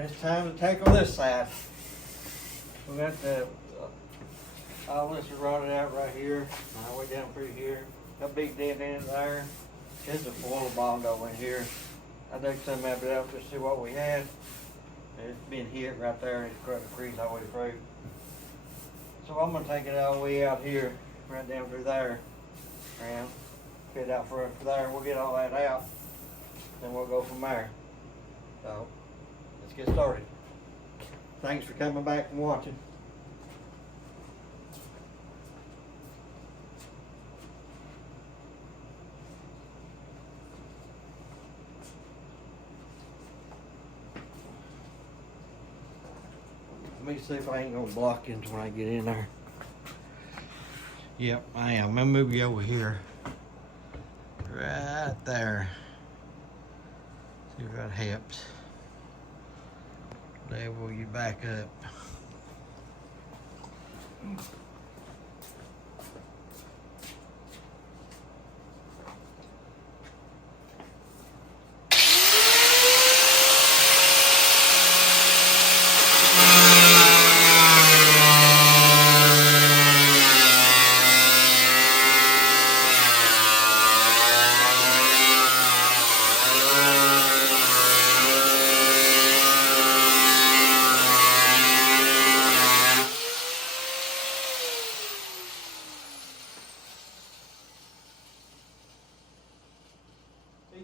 Alright, it's time to tackle this side. We got the all this is rotted out right here, all the way down through here. Got a big dead end there. There's a foil bondo in here. I dug some of it out to see what we had. It's been hit right there and it's cut the crease all the way through. So I'm gonna take it all the way out here, right down through there, around, get it out for there. We'll get all that out, then we'll go from there. So let's get started. Thanks for coming back and watching. Let me see if I ain't gonna block into when I get in there. Yep, I am. I'm gonna move you over here. Right there. See if that helps. Level you back up.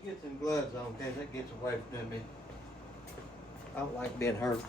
Get some gloves on in case that gets away from me. I don't like being hurt.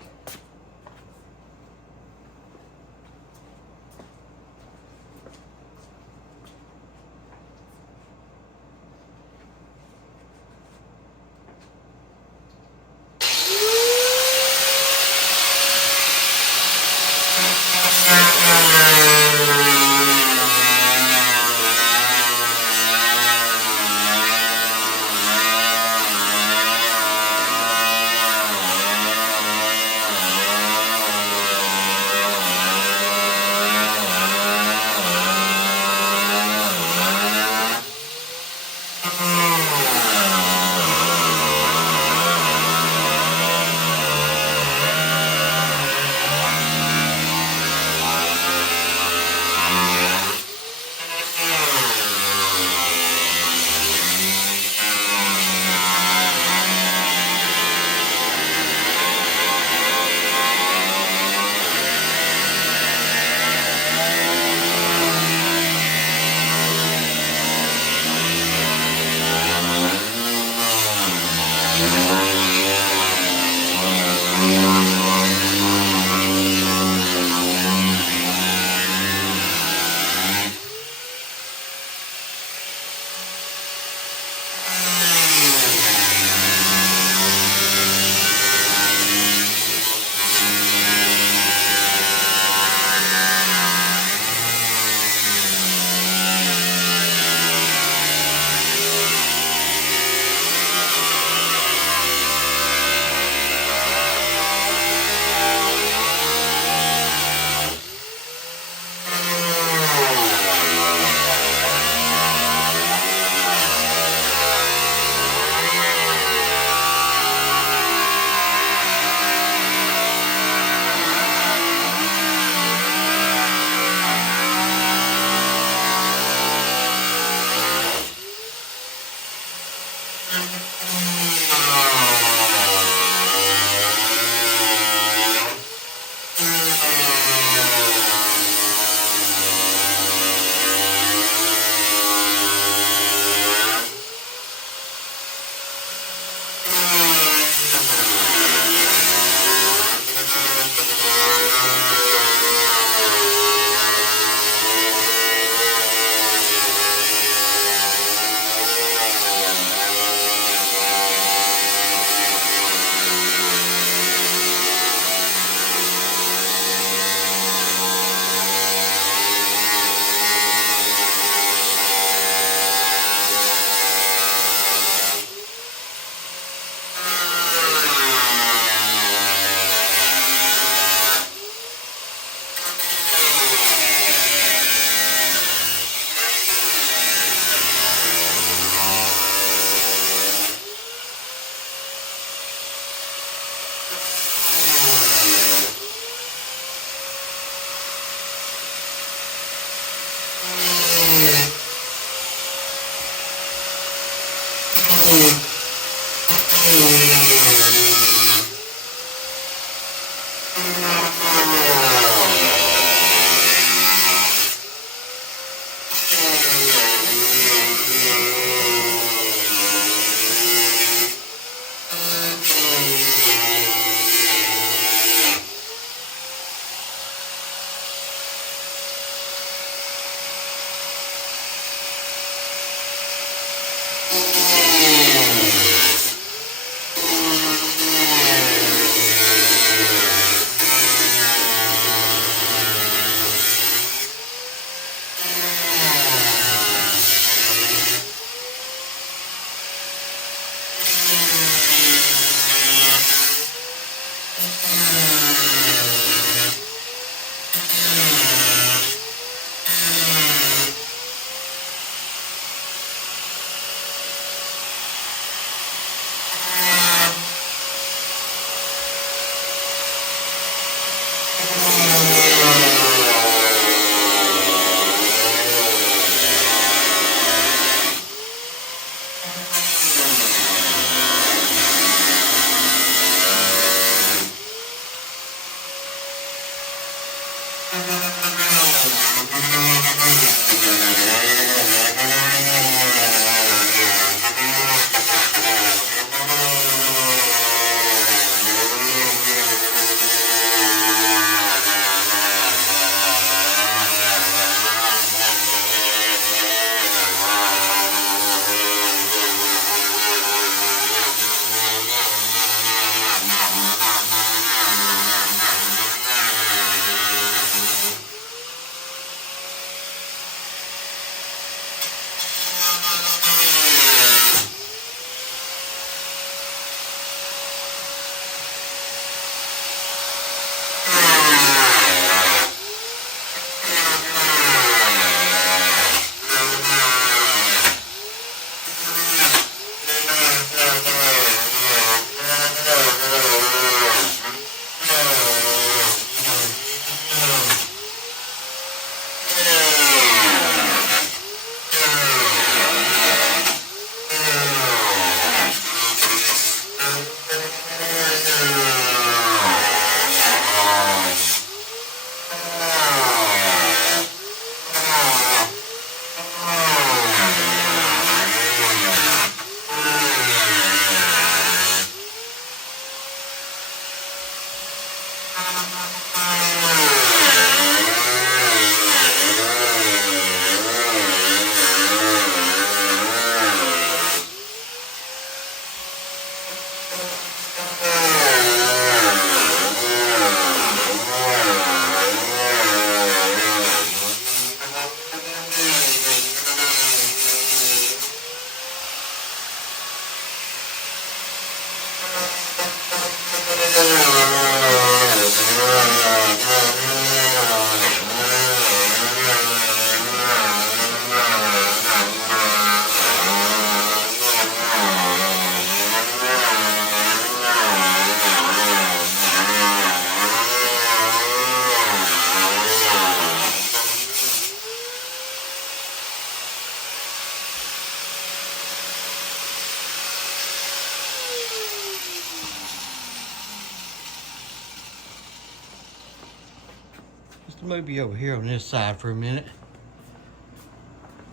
Maybe over here on this side for a minute.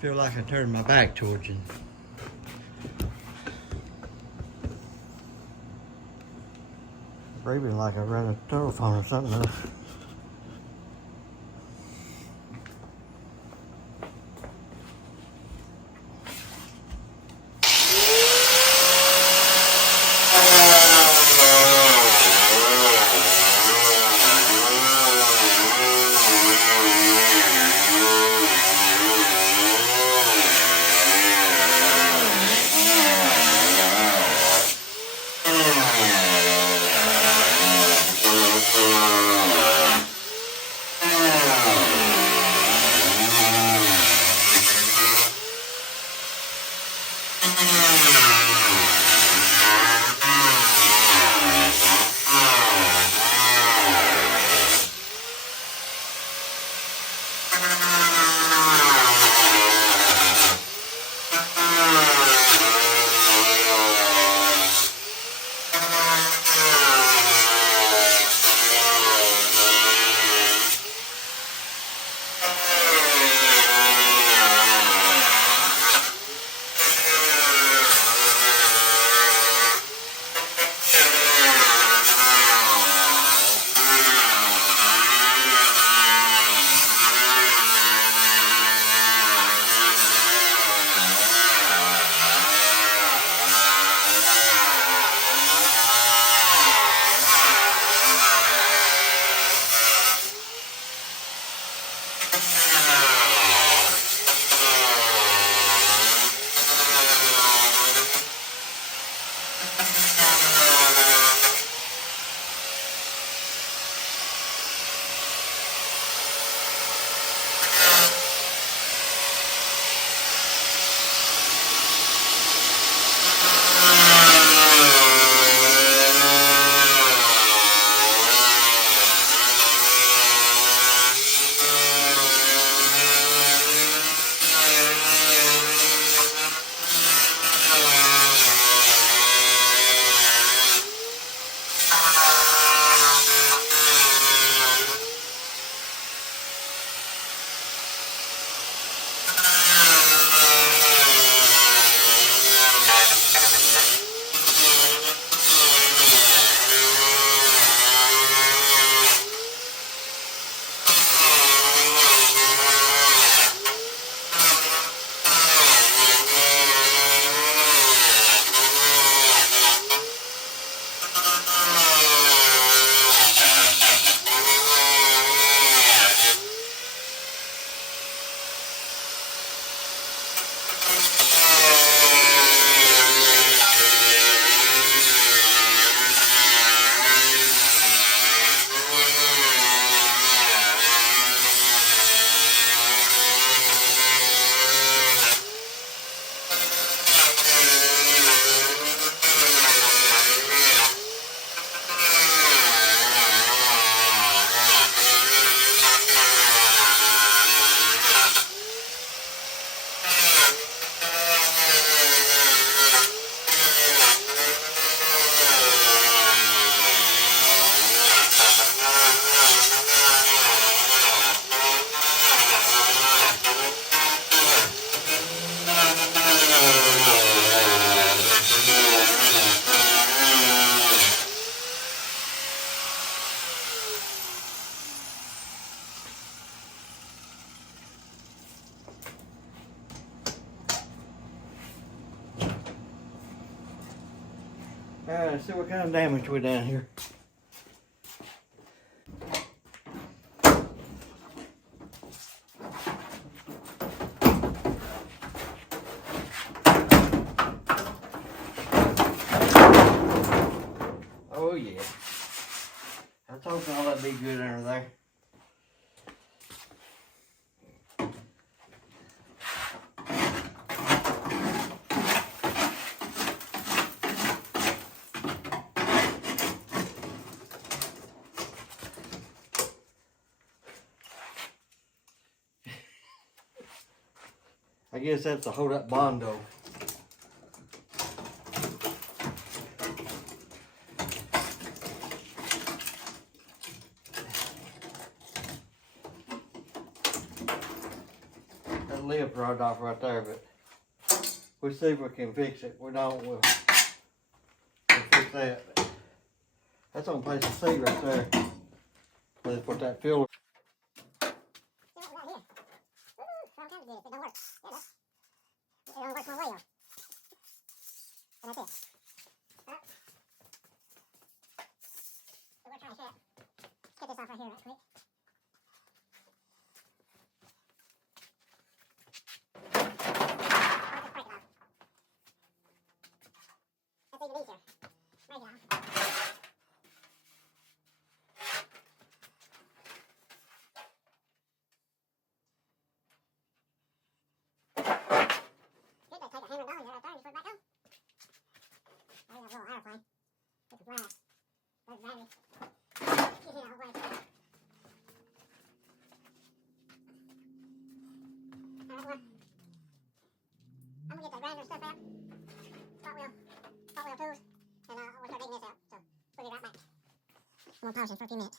Feel like I turned my back towards you. Breathing like I ran a telephone or something else. Alright, let's see what kind of damage we're down here. Oh yeah. I told you all that'd be good under there. I guess that's to hold up Bondo. That lip rod off right there, but we'll see if we can fix it. We don't, we'll fix that. But that's on place to see right there. Let's put that filler. It don't work my way. And that's it. So we're trying to get this off right here right quick. That's even easier. Break it off. I'm gonna get that grinder stuff out, spot wheel tools, and we'll start digging this out. So we'll be right back. I'm gonna pause this for a few minutes.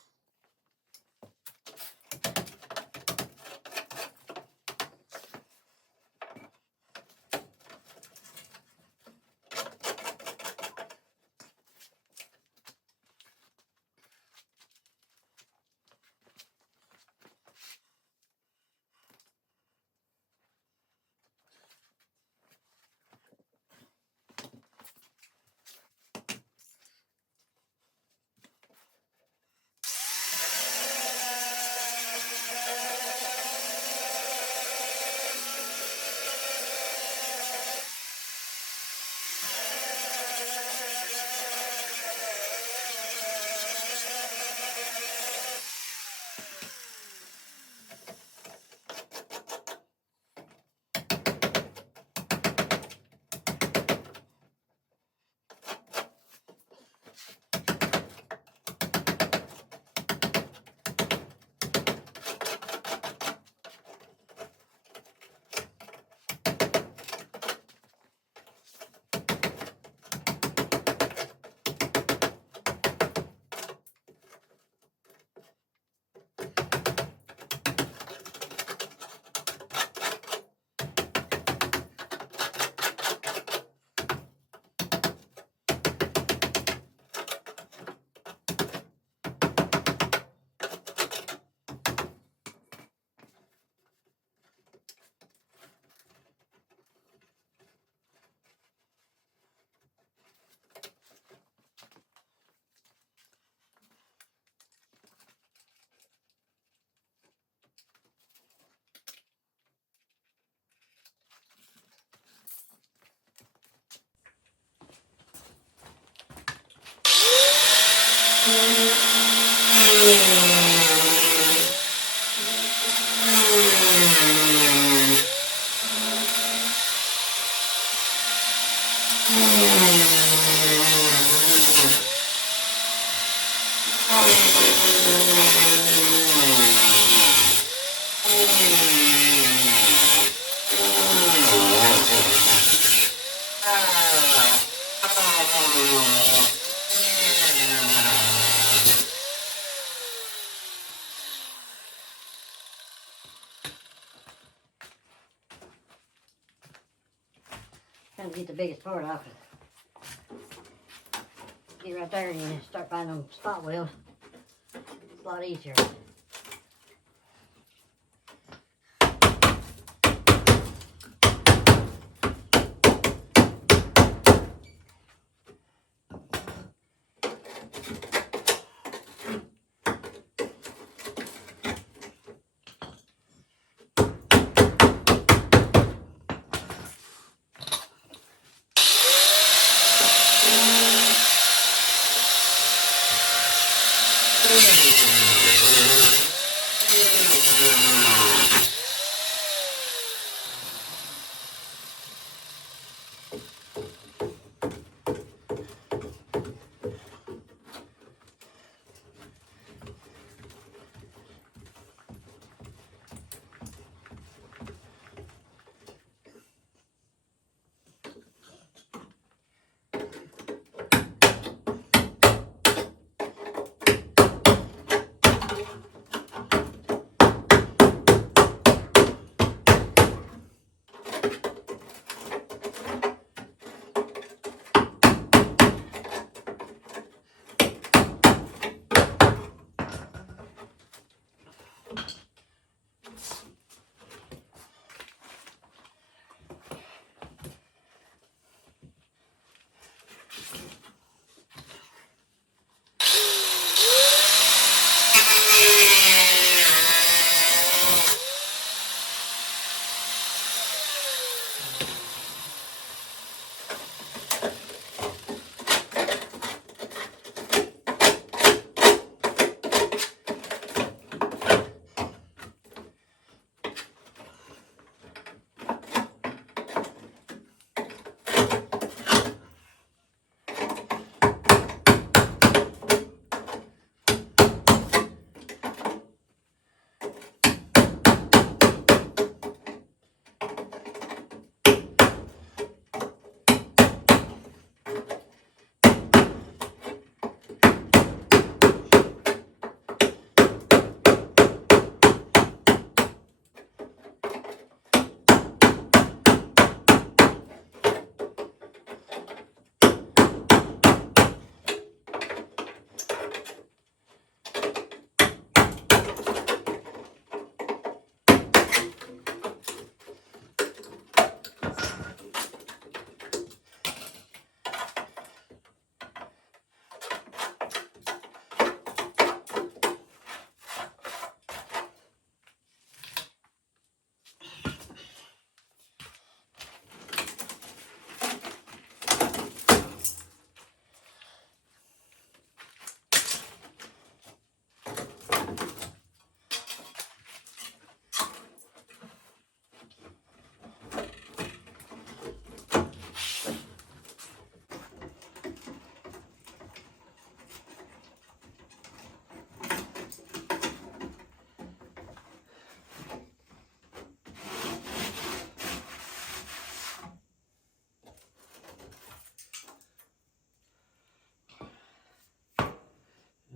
Trying to get the biggest part off. Get right there and you start finding them spot welds. It's a lot easier.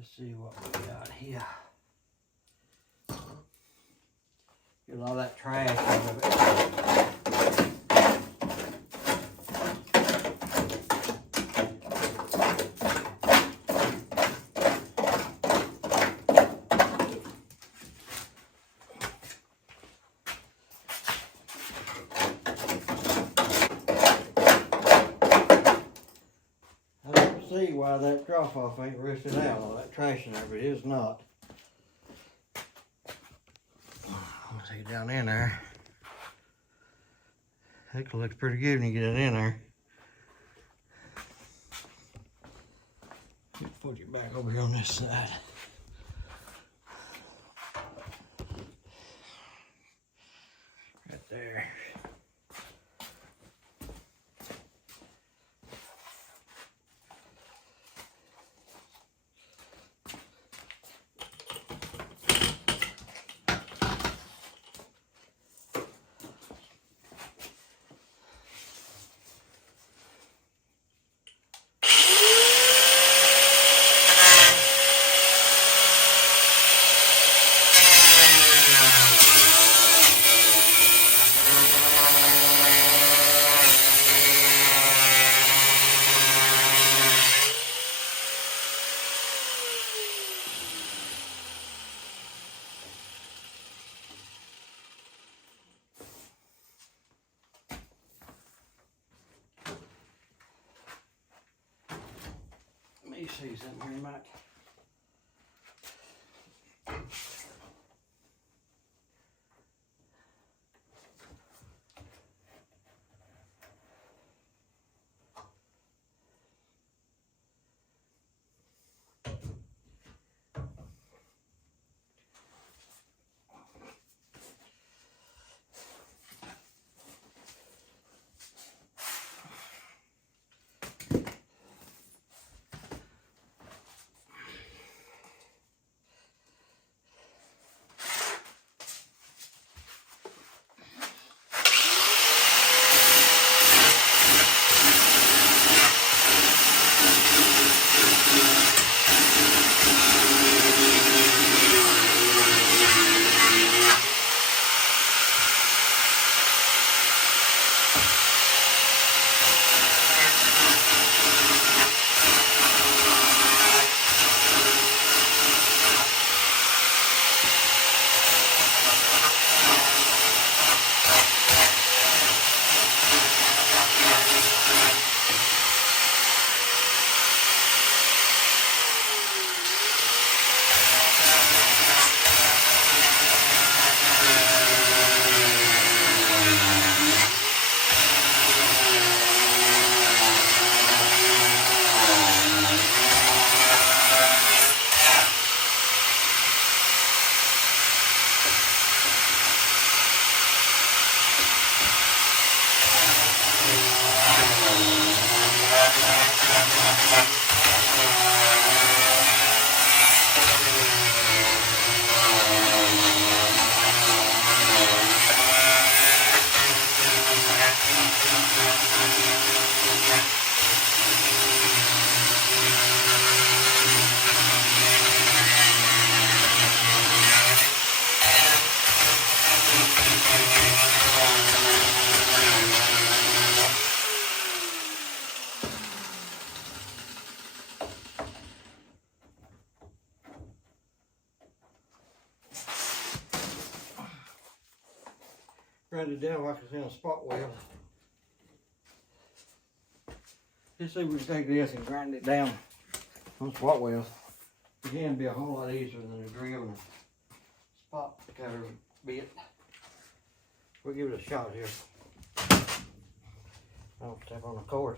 Let's see what we got here. Get a lot of that trash out of it. See why that drop off ain't rusted out, all that trash in there, but it is not. I'll take it down in there. That looks pretty good when you get it in there. Put you back over here on this side. Right there. Let me see something here, Mike. Grind it down like it's in a spot weld. Let's see if we can take this and grind it down on spot weld. Again, be a whole lot easier than a drill and a spot cutter bit. We'll give it a shot here. I'll step on the cord.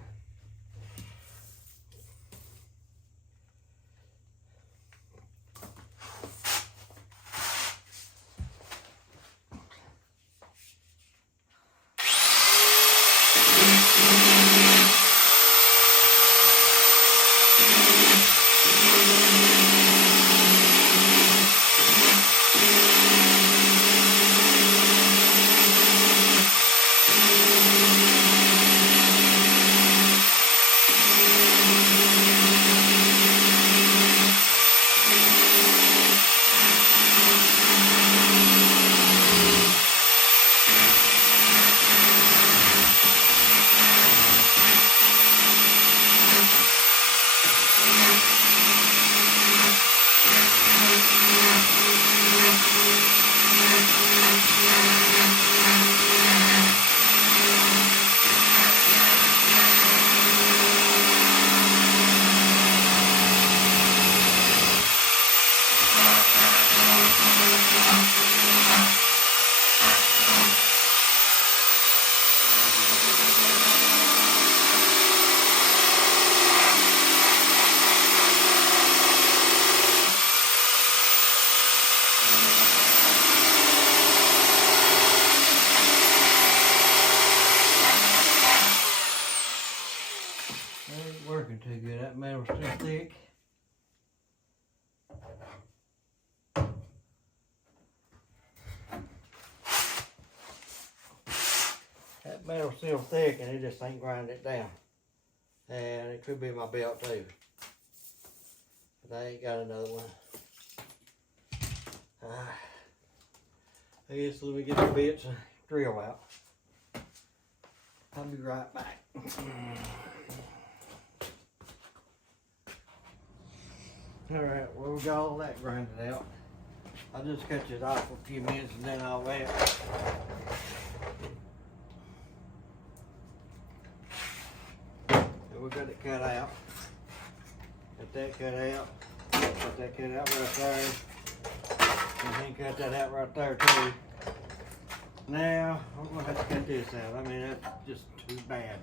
working too good. That metal's still thick. That metal's still thick and it just ain't grinding it down. And it could be my belt too. But I ain't got another one. I guess let me get the bits and drill out. I'll be right back. Alright, well, we got all that grinded out. I'll just cut it off for a few minutes and then I'll wait. We got it cut out. Got that cut out. Got that cut out right there. And then cut that out right there too. Now, I'm gonna have to cut this out. I mean, that's just too bad.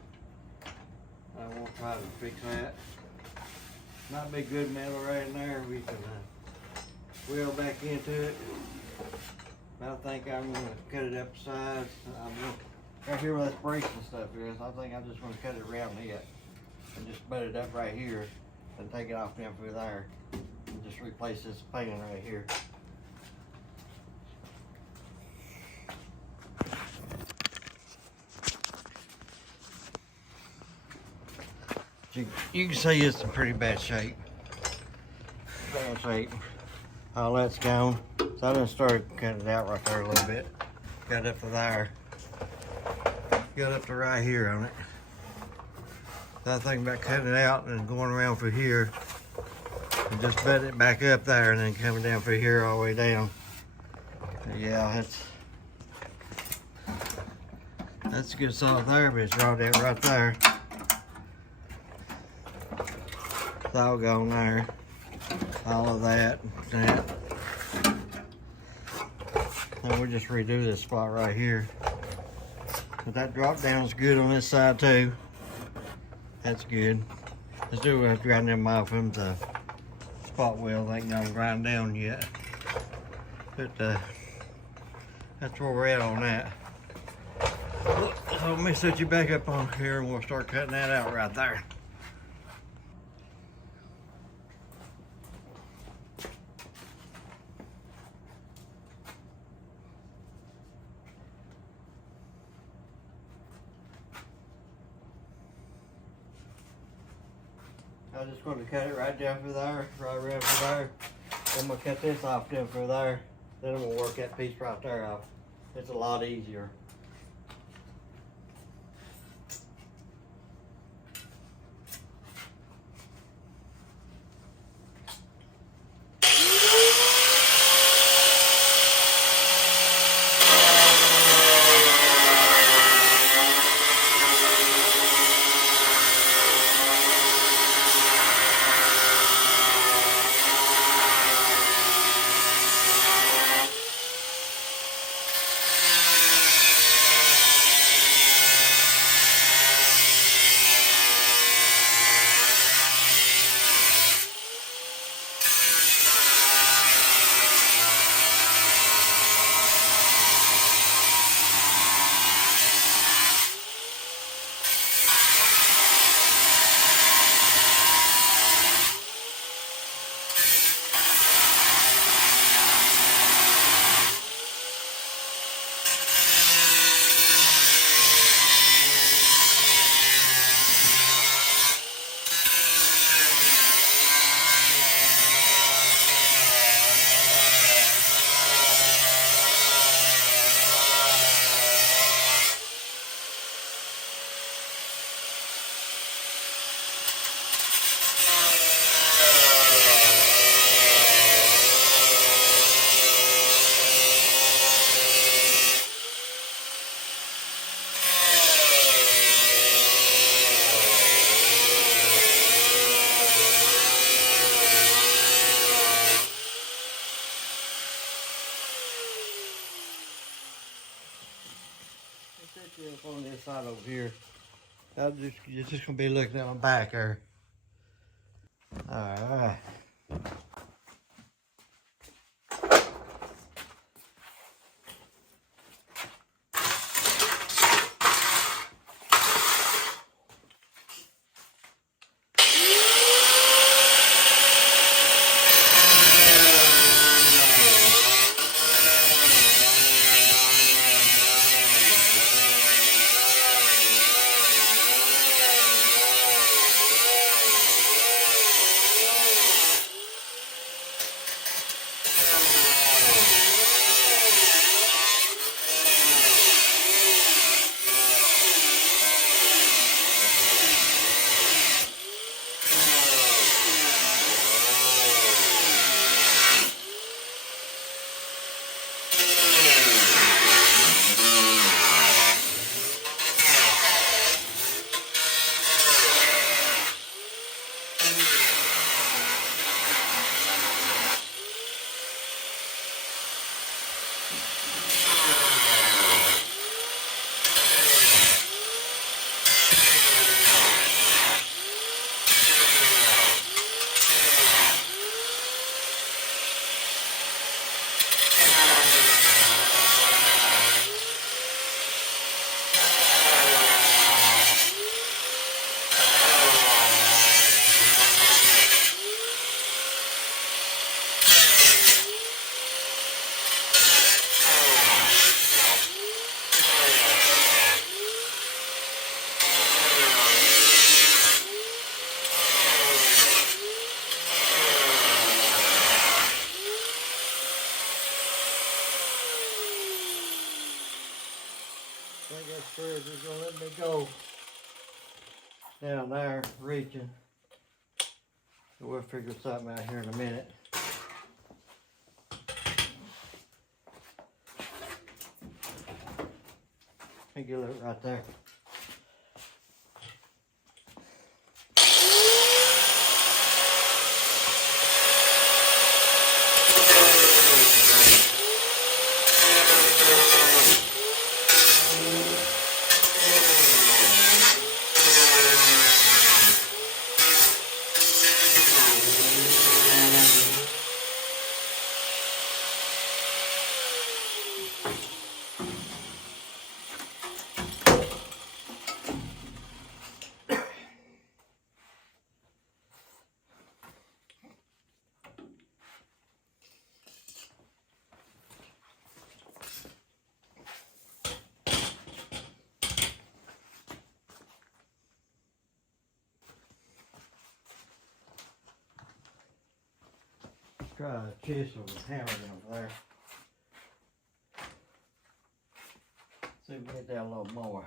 I won't try to fix that. Might be good metal right in there. We can wheel back into it. I think I'm gonna cut it up the sides. Right here where this brace and stuff is, I think I'm just gonna cut it around it and just butt it up right here and take it off down through there and just replace this pan right here. You can see it's in pretty bad shape. Bad shape. All that's gone. So I done started cutting it out right there a little bit. Got up to there. Got up to right here on it. So I think about cutting it out and going around through here and just butting it back up there and then coming down through here all the way down. But yeah, that's a good solid there, but it's rolled out right there. It's all gone there. All of that. And we'll just redo this spot right here. But that drop down is good on this side too. That's good. Let's do it. Grind them off them. The spot wheel ain't gonna grind down yet. But that's where we're at on that. So let me set you back up on here and we'll start cutting that out right there. I'm just going to cut it right down through there, right around through there. Then I'm going to cut this off down through there. Then I'm going to work that piece right there off. It's a lot easier. Up on this side over here. You're just gonna be looking at my back there. Alright. down there reaching. So we'll figure something out here in a minute. Let me get a look right there. Try a chisel and hammer it over there. See if we can get down a little more.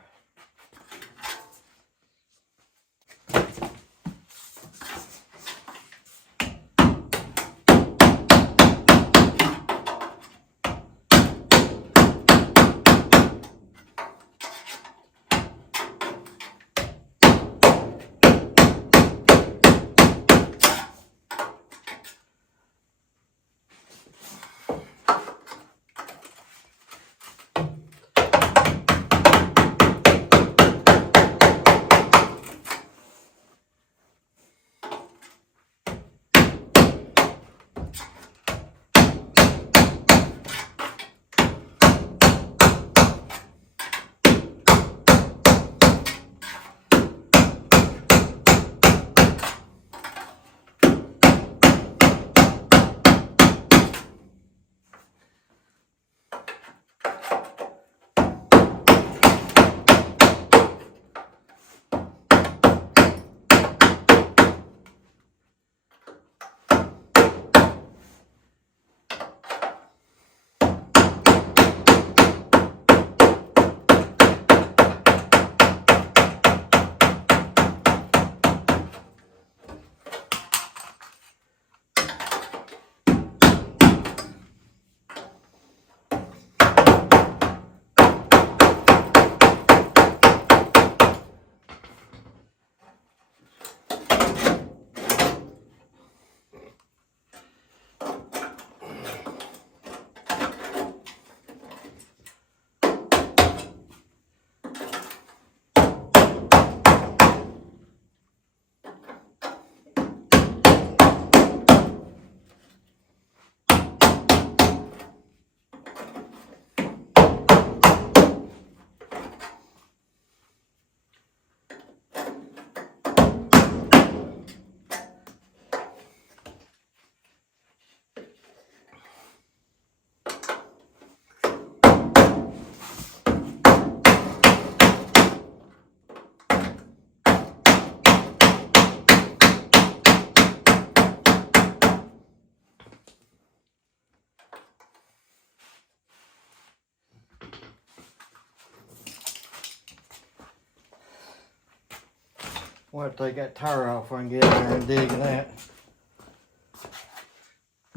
We'll have to take that tire off and get in there and dig that.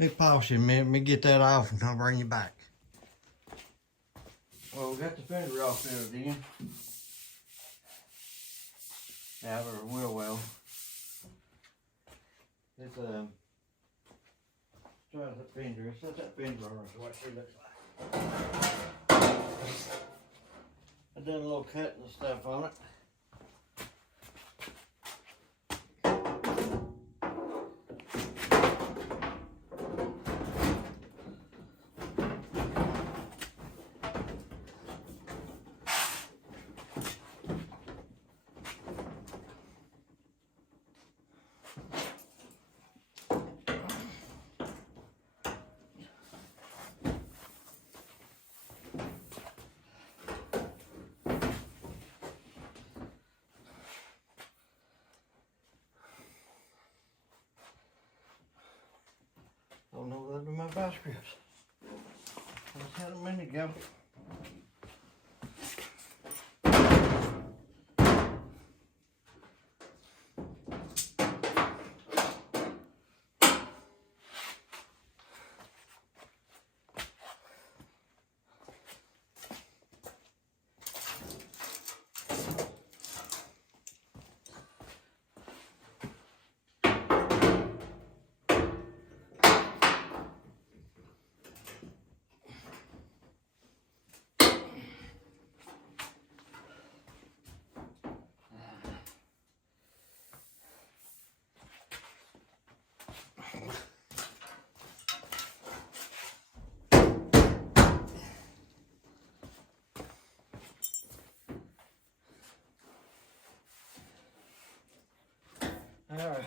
Let me pause you a minute. Let me get that off and I'll bring you back. Well, we got the fender off there again. Yeah, or wheel well. It's try that fender. Set that fender on so what she looks like. I done a little cutting and stuff on it. Don't know that in my vice grips. I just had a minute ago. Alright.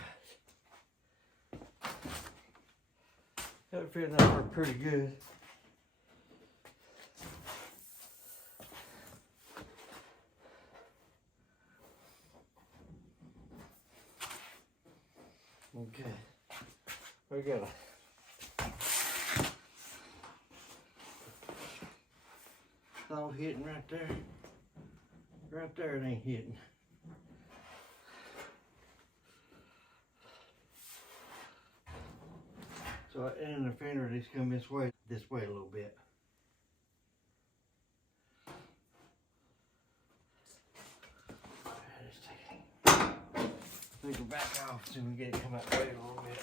That fitting up pretty good. Okay. We got a all hitting right there. Right there it ain't hitting. So in the fender needs to come this way a little bit. Take it back off so we get it come out way a little bit.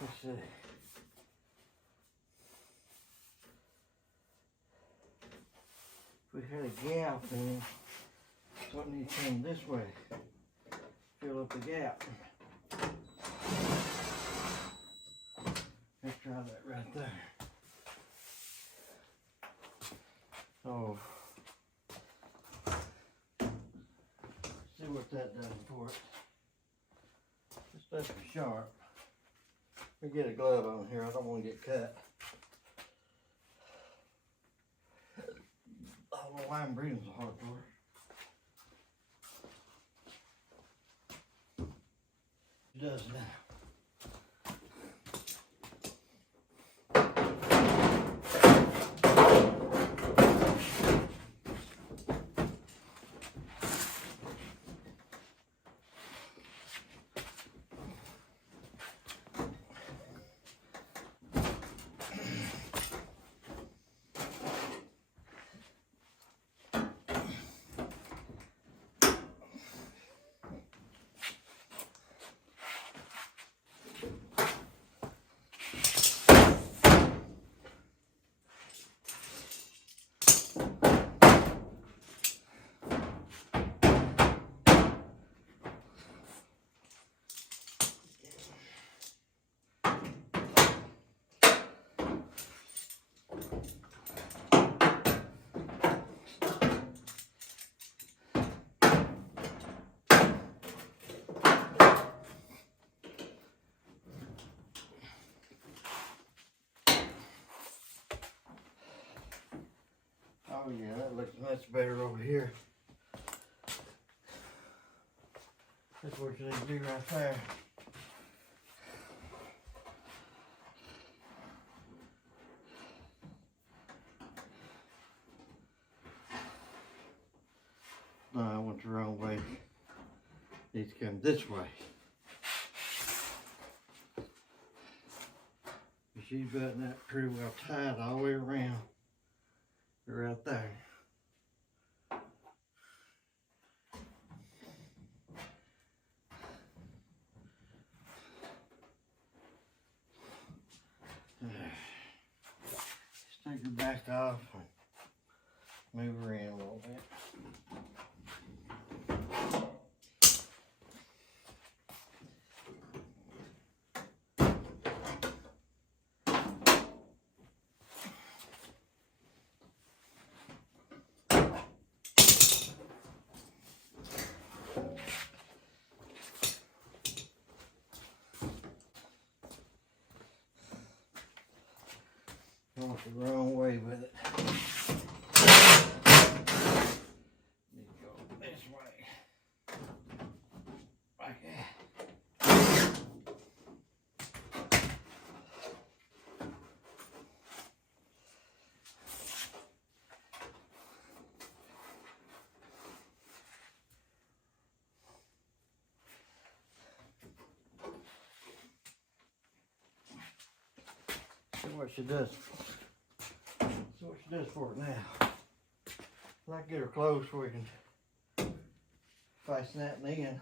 Let's see. If we had a gap in, something needs to come this way. Fill up the gap. Let's try that right there. Oh. See what that does for it. This stuff is sharp. Let me get a glove on here. I don't want to get cut. Oh, the lime breathing's a hard part. It does now. Oh yeah, that looks much better over here. That's what you need to do right there. No, I went the wrong way. Needs to come this way. She's buttoned that pretty well tied all the way around. Right there. Just take her back off and move her in a little bit. I went the wrong way with it. Need to go this way. Like that. See what she does. See what she does for it now. I'd like to get her close so we can fasten that in.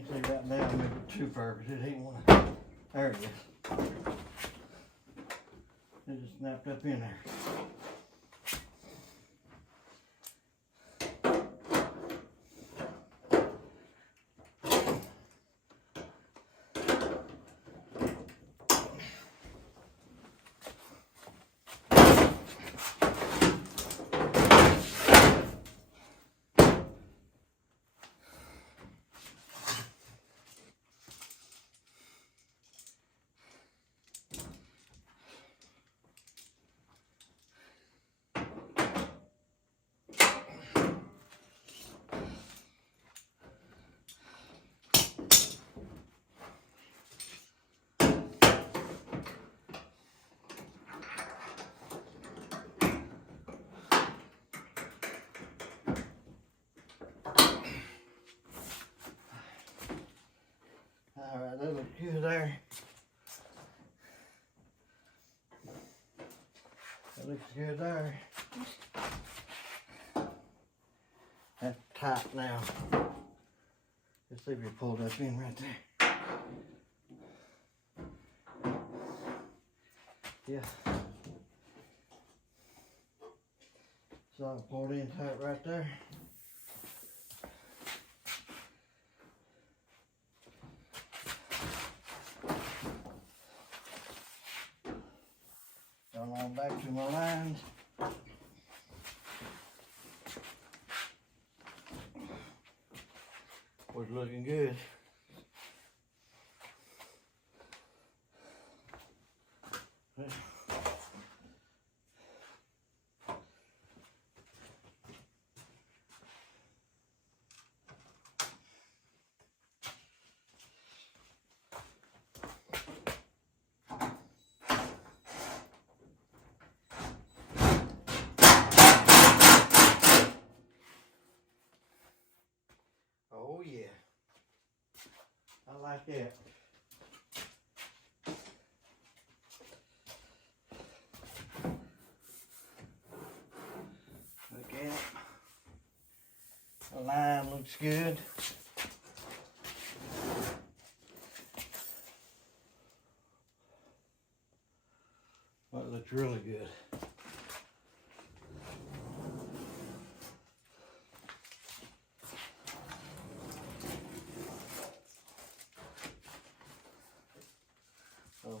You see right now I'm moving too far because it ain't one. There it is. It just snapped up in there. Alright, that looks good there. That looks good there. That's tight now. Let's see if you pull that in right there. Yeah. So I'll pull it in tight right there. Going on back to my lines. Was looking good. Oh yeah, I like that. Look at it. The line looks good. Well, it looks really good.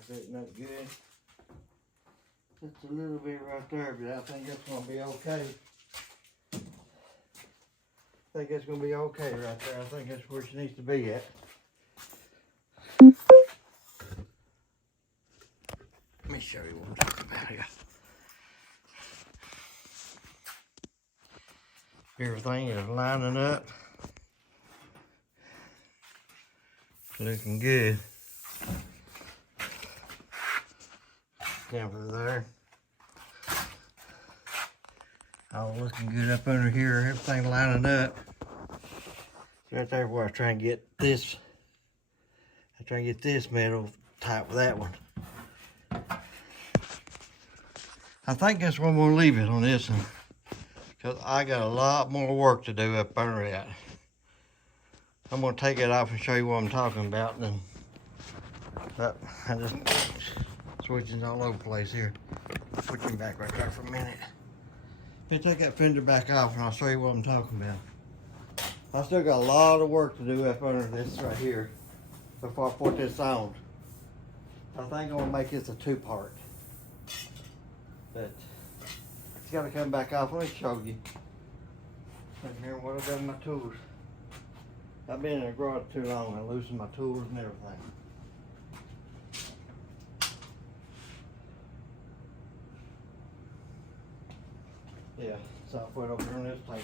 Fitting up good. Just a little bit right there, but I think that's gonna be okay. I think that's gonna be okay right there. I think that's where she needs to be at. Let me show you what I'm talking about here. Everything is lining up. Looking good. Down through there. All looking good up under here. Everything lining up. Right there where I try and get this. I try and get this metal tight with that one. I think that's where I'm gonna leave it on this one, because I got a lot more work to do up under that. I'm gonna take it off and show you what I'm talking about. And then, but I just switching all over the place here. Put you back right there for a minute. Let me take that fender back off and I'll show you what I'm talking about. I still got a lot of work to do up under this right here before I put this on. I think I'm gonna make this a two-part. But it's gotta come back off. Let me show you. Right here, what I've done with my tools. I've been in the garage too long. I loosened my tools and everything. Yeah, so I'll put it over here on this table.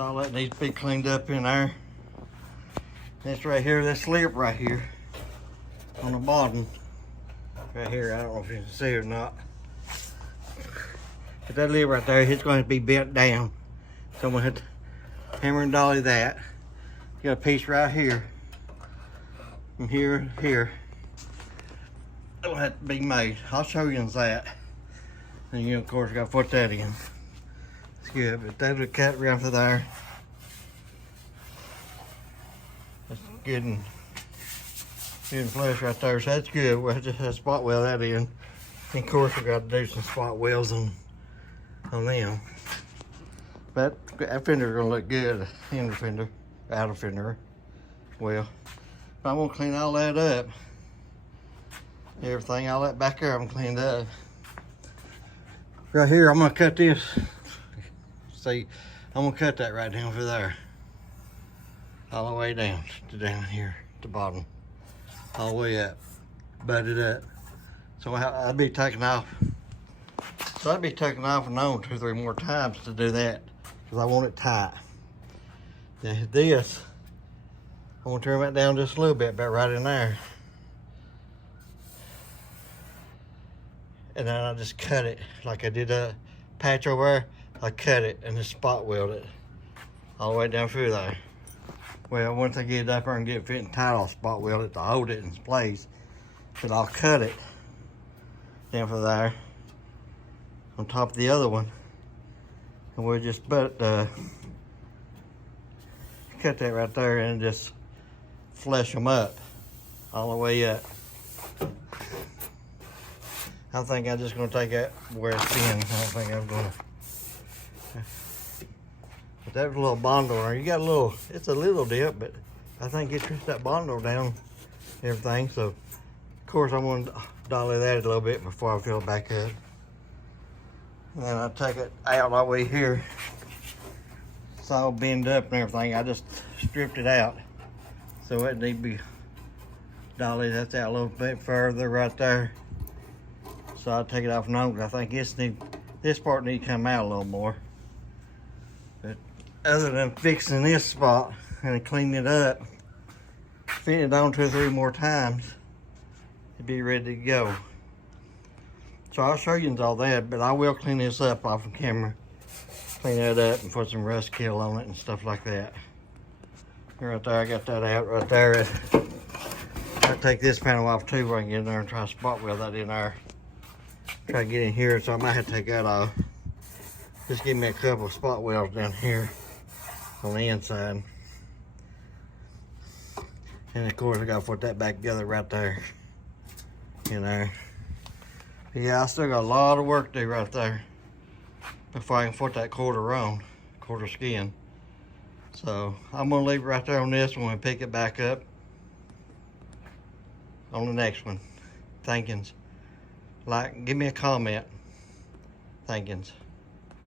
So all that needs to be cleaned up in there. This right here, this lip right here on the bottom. Right here, I don't know if you can see it or not. But that lip right there, it's going to be bent down. So I'm going to have to hammer and dolly that. You got a piece right here. From here to here. It'll have to be made. I'll show you that. And you, of course, got to put that in. It's good, but that'll cut around to there. That's good and flush right there. So that's good. We'll just have to spot weld that in. And of course, we got to do some spot welds on them. But that fender's gonna look good. Inner fender, outer fender. Well, I'm gonna clean all that up. Everything, all that back there, I'm cleaned up. Right here, I'm gonna cut this. See, I'm gonna cut that right down through there. All the way down to down here, at the bottom. All the way up, butt it up. So I'll be taking off. So I'd be taking off and on 2 or 3 more times to do that, because I want it tight. Now this, I'm gonna turn that down just a little bit, about right in there. And then I just cut it, like I did a patch over there. I cut it and just spot weld it all the way down through there. Well, once I get it up there and get it fitting tight, I'll spot weld it to hold it in place. But I'll cut it down through there on top of the other one. And we'll just cut that right there and just flush them up all the way up. I think I'm just gonna take that where it's been. I don't think I'm gonna. But that was a little bundle there. You got a little, it's a little dip, but I think it trips that bundle down, everything. So, of course, I'm gonna dolly that a little bit before I fill it back up. And then I take it out all the way here. It's all bent up and everything. I just stripped it out. So it need to be dolly. That's out a little bit further right there. So I'll take it off and on, because I think this part needs to come out a little more. But other than fixing this spot and cleaning it up, fitting it on 2 or 3 more times, it'd be ready to go. So I'll show you all that, but I will clean this up off the camera. Clean that up and put some rust kill on it and stuff like that. Right there, I got that out right there. I'll take this panel off too, where I can get in there and try to spot weld that in there. Try to get in here, so I might have to take that off. Just give me a couple of spot welds down here on the inside. And of course I gotta put that back together right there. In there. But yeah, I still got a lot of work to do right there before I can put that quarter skin. So I'm gonna leave it right there on this one and pick it back up on the next one. Thankins. Like, give me a comment. Thankins.